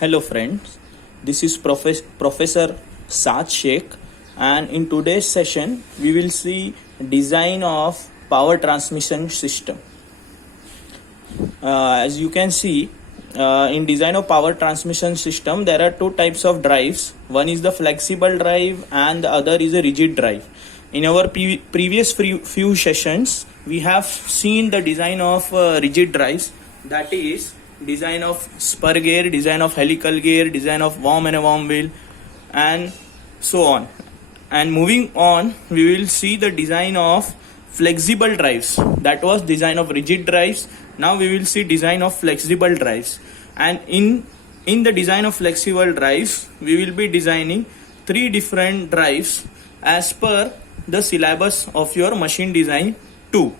Hello friends, this is Professor Saad Sheikh, and in today's session we will see design of power transmission system. As you can see, in design of power transmission system there are two types of drives. One is the flexible drive and the other is a rigid drive. In our previous few sessions we have seen the design of rigid drives, that is design of spur gear, design of helical gear, design of worm and a worm wheel, and so on. And moving on, we will see the design of flexible drives. That was design of rigid drives. Now we will see design of flexible drives. And in the design of flexible drives, we will be designing 3 different drives as per the syllabus of your machine design 2.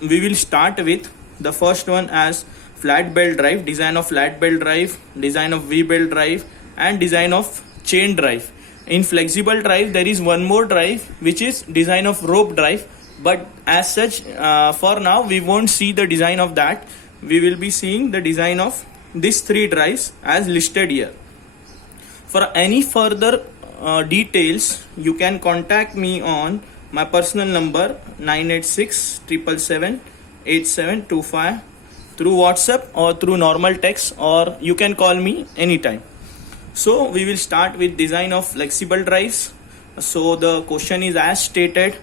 We will start with the first one as flat belt drive, design of flat belt drive, design of V-belt drive, and design of chain drive. In flexible drive there is one more drive which is design of rope drive, but as such for now we won't see the design of that. We will be seeing the design of these 3 drives as listed here. For any further details you can contact me on my personal number 986-777-8725 through WhatsApp or through normal text, or you can call me anytime. So we will start with design of flexible drives. So the question is as stated: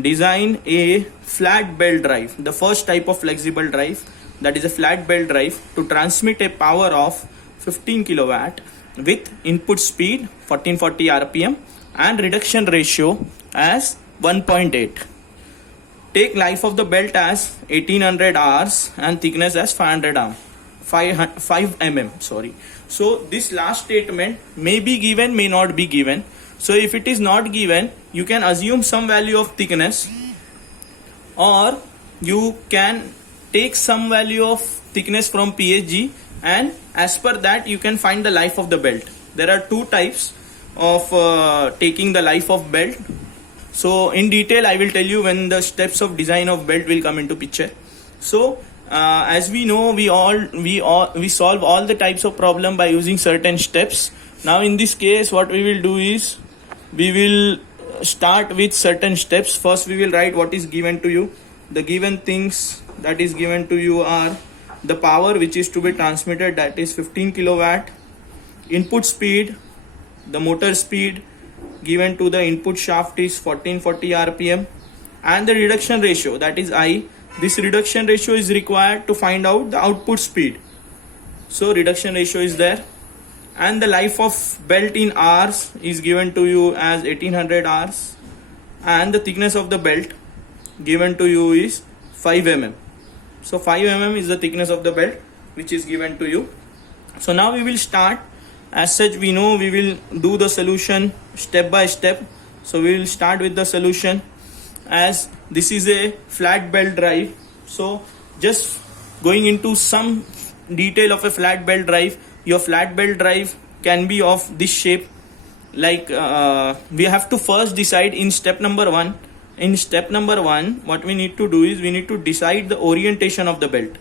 design a flat belt drive, the first type of flexible drive, that is a flat belt drive, to transmit a power of 15 kilowatt with input speed 1440 rpm and reduction ratio as 1.8. Take life of the belt as 1800 hours and thickness as 5 mm. So this last statement may be given, may not be given. So if it is not given, you can assume some value of thickness, or you can take some value of thickness from PSG, and as per that you can find the life of the belt. There are 2 types of taking the life of belt. So in detail I will tell you when the steps of design of belt will come into picture. So as we know, we solve all the types of problem by using certain steps. Now in this case what we will do is we will start with certain steps. First we will write what is given to you. The given things that is given to you are the power which is to be transmitted, that is 15 kilowatt, input speed, the motor speed given to the input shaft is 1440 rpm, and the reduction ratio, that is I. This reduction ratio is required to find out the output speed. So reduction ratio is there, and the life of belt in hours is given to you as 1800 hours, and the thickness of the belt given to you is 5 mm. So 5 mm is the thickness of the belt which is given to you. So now we will start. As such, we know we will do the solution step by step. So we will start with the solution, as this is a flat belt drive. So just going into some detail of a flat belt drive, your flat belt drive can be of this shape. Like we have to first decide in step number 1. In step number 1, what we need to do is we need to decide the orientation of the belt.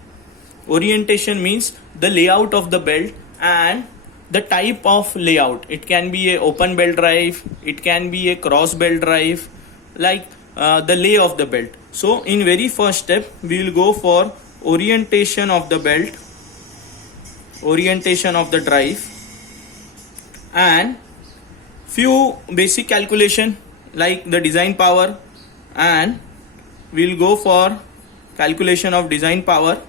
Orientation means the layout of the belt and the type of layout. It can be a open belt drive, it can be a cross belt drive, like the lay of the belt. So in very first step we will go for orientation of the belt, orientation of the drive, and few basic calculation like the design power, and we will go for calculation of design power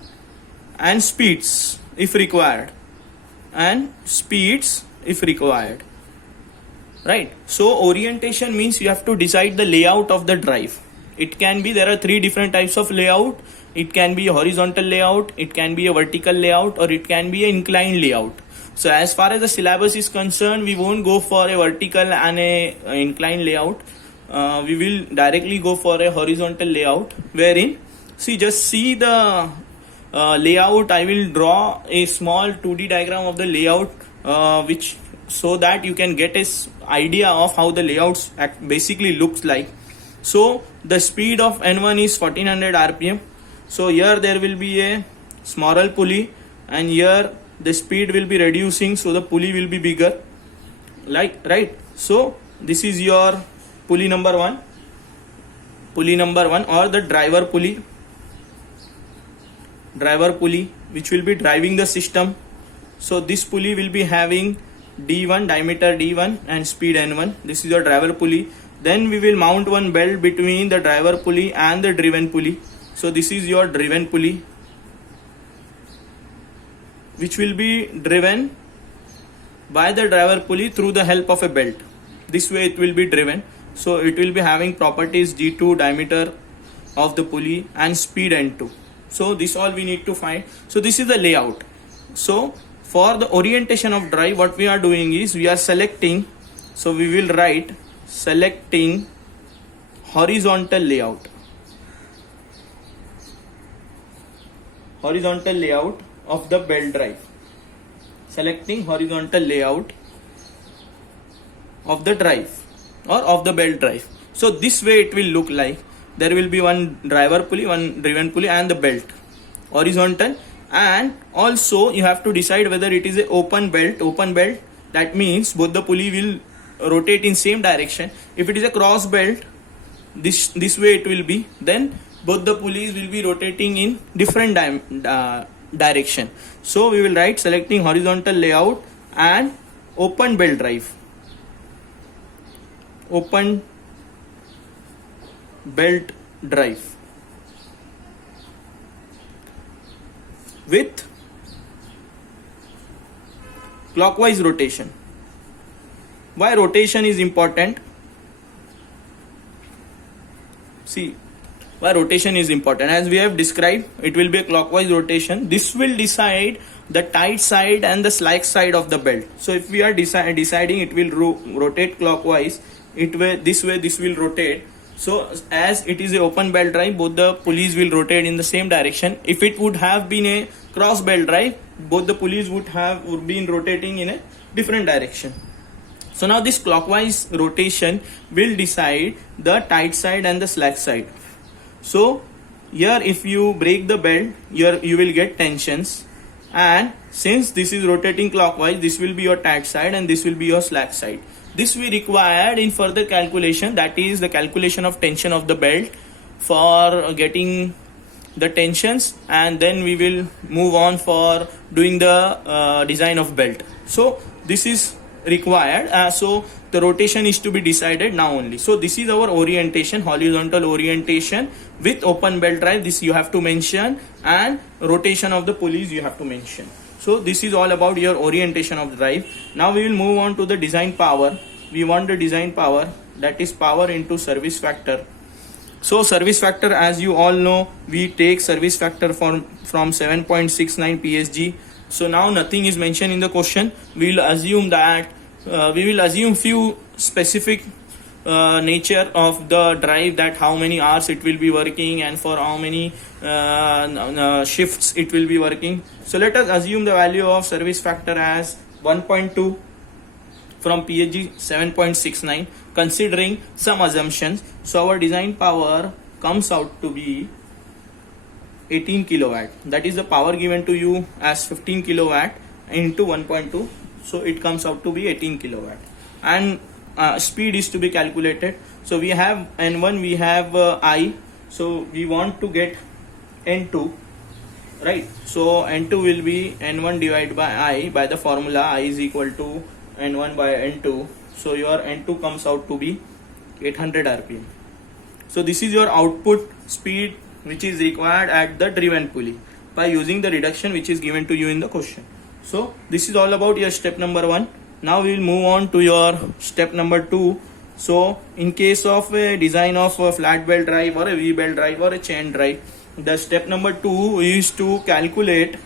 and speeds if required, right? So orientation means you have to decide the layout of the drive. It can be, there are 3 different types of layout. It can be a horizontal layout, it can be a vertical layout, or it can be an inclined layout. So as far as the syllabus is concerned, we won't go for a vertical and a inclined layout. We will directly go for a horizontal layout, wherein just see the layout. I will draw a small 2D diagram of the layout, which so that you can get an idea of how the layouts basically looks like. So the speed of N1 is 1400 rpm. So here there will be a small pulley and here the speed will be reducing, so the pulley will be bigger, like, right? So this is your pulley number 1, or the driver pulley, which will be driving the system. So this pulley will be having D1, diameter D1 and speed N1. This is your driver pulley. Then we will mount one belt between the driver pulley and the driven pulley. So this is your driven pulley, which will be driven by the driver pulley through the help of a belt. This way it will be driven. So it will be having properties D2, diameter of the pulley, and speed N2. So this all we need to find. So this is the layout. So for the orientation of drive, what we are doing is we are selecting. So we will write selecting horizontal layout. Horizontal layout of the belt drive. Selecting horizontal layout of the drive or of the belt drive. So this way it will look like. There will be one driver pulley, one driven pulley, and the belt horizontal. And also you have to decide whether it is a open belt. That means both the pulley will rotate in same direction. If it is a cross belt, this way it will be, then both the pulleys will be rotating in different direction. So we will write selecting horizontal layout and open belt drive. Open belt drive with clockwise rotation. Why rotation is important? See, why rotation is important. As we have described, it will be a clockwise rotation. This will decide the tight side and the slack side of the belt. So if we are deciding it will rotate clockwise, this way this will rotate. So as it is a open belt drive, both the pulleys will rotate in the same direction. If it would have been a cross belt drive, both the pulleys would been rotating in a different direction. So now this clockwise rotation will decide the tight side and the slack side. So here if you break the belt, you will get tensions, and since this is rotating clockwise, this will be your tight side and this will be your slack side. This we required in further calculation, that is the calculation of tension of the belt for getting the tensions, and then we will move on for doing the design of belt. So this is required. So the rotation is to be decided now only. So this is our orientation, horizontal orientation with open belt drive. This you have to mention, and rotation of the pulleys you have to mention. So this is all about your orientation of the drive. Now we will move on to the design power. We want the design power, that is power into service factor. So service factor, as you all know, we take service factor from 7.69 PSG. So now nothing is mentioned in the question. We will assume that we will assume few specific nature of the drive, that how many hours it will be working and for how many shifts it will be working. So let us assume the value of service factor as 1.2 from PSG 7.69, considering some assumptions. So our design power comes out to be 18 kilowatt. That is the power given to you as 15 kilowatt into 1.2. So it comes out to be 18 kilowatt. And speed is to be calculated. So we have N1, we have I. So we want to get N2, right? So N2 will be N1 divided by I by the formula I is equal to N1 by N2. So your N2 comes out to be 800 RPM. So this is your output speed which is required at the driven pulley by using the reduction which is given to you in the question. So this is all about your step number 1. Now we will move on to your step number 2. So in case of a design of a flat belt drive or a V belt drive or a chain drive, the step number 2 is to calculate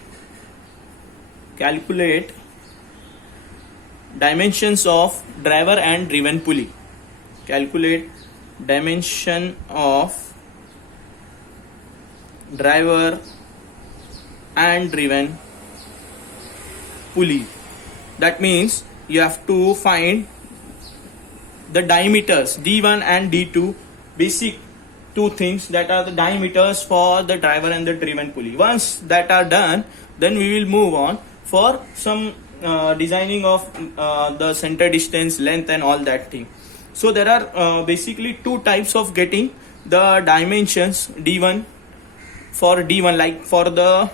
dimensions of driver and driven pulley. Calculate dimension of driver and driven pulley. That means you have to find the diameters D1 and D2, basic two things that are the diameters for the driver and the driven pulley. Once that are done, then we will move on for some designing of the center distance, length and all that thing. So there are basically two types of getting the dimensions D1. For D1, like for the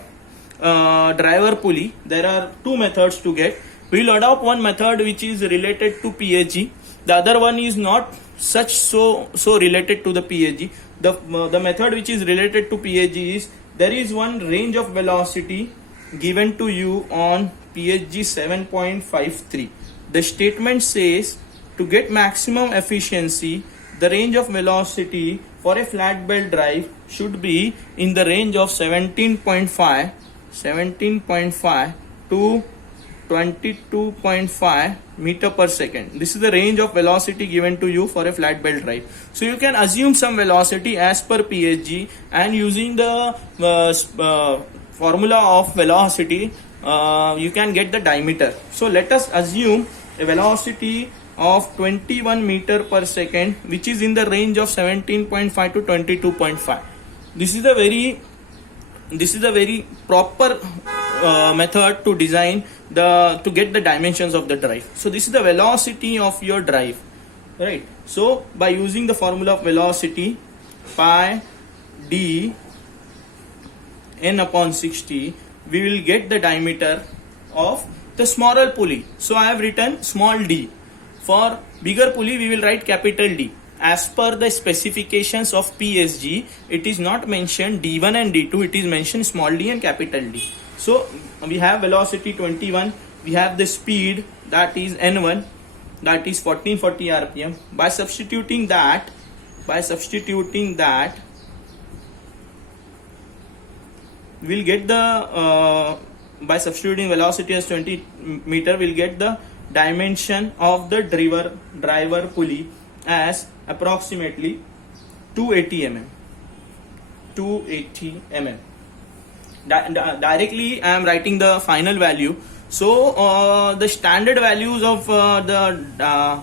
driver pulley, there are two methods to get. We will adopt one method which is related to PSG. The other one is not such so related to the PSG. The method which is related to PSG is, there is one range of velocity given to you on PSG 7.53. The statement says to get maximum efficiency, the range of velocity for a flat belt drive should be in the range of 17.5 to 22.5 meter per second. This is the range of velocity given to you for a flat belt drive. So you can assume some velocity as per PSG, and using the formula of velocity you can get the diameter. So let us assume a velocity of 21 meter per second, which is in the range of 17.5 to 22.5. This is a very proper method to design to get the dimensions of the drive. So this is the velocity of your drive, right? So by using the formula of velocity, pi d n upon 60, we will get the diameter of the smaller pulley. So I have written small d. For bigger pulley, we will write capital D. As per the specifications of PSG, it is not mentioned D1 and D2, it is mentioned small d and capital D. So we have velocity 21, we have the speed, that is N1, that is 1440 RPM. By substituting that, we'll get the by substituting velocity as 20 meter, we'll get the dimension of the driver pulley as approximately 280 mm. Directly I am writing the final value. So the standard values of the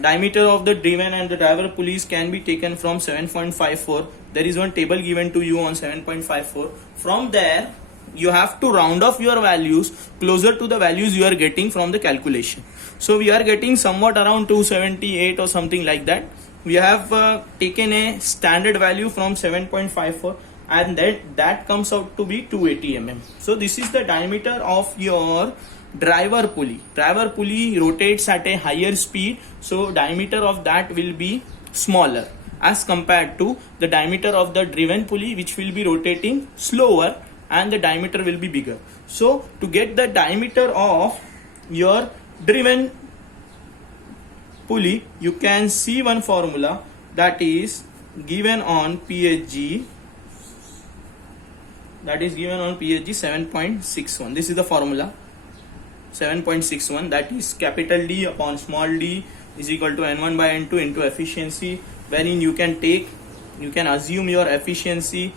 diameter of the driven and the driver pulleys can be taken from 7.54. There is one table given to you on 7.54. From there you have to round off your values closer to the values you are getting from the calculation. So we are getting somewhat around 278 or something like that. We have taken a standard value from 7.54, and that comes out to be 280 mm. So this is the diameter of your driver pulley. Driver pulley rotates at a higher speed, so diameter of that will be smaller as compared to the diameter of the driven pulley, which will be rotating slower and the diameter will be bigger. So to get the diameter of your driven pulley, you can see one formula that is given on PSG, that is given on PSG 7.61. This is the formula 7.61, that is capital D upon small d is equal to N1 by N2 into efficiency, wherein you can assume your efficiency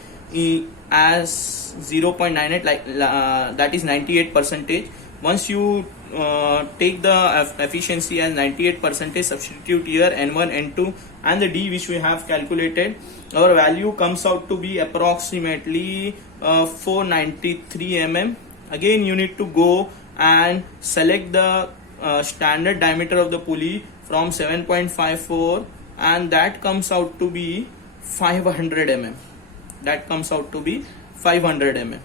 as 0.98, like that is 98%. Once you take the efficiency as 98%, substitute here N1, N2 and the D which we have calculated, our value comes out to be approximately 493 mm. Again you need to go and select the standard diameter of the pulley from 7.54, and that comes out to be 500 mm. That comes out to be 500 mm.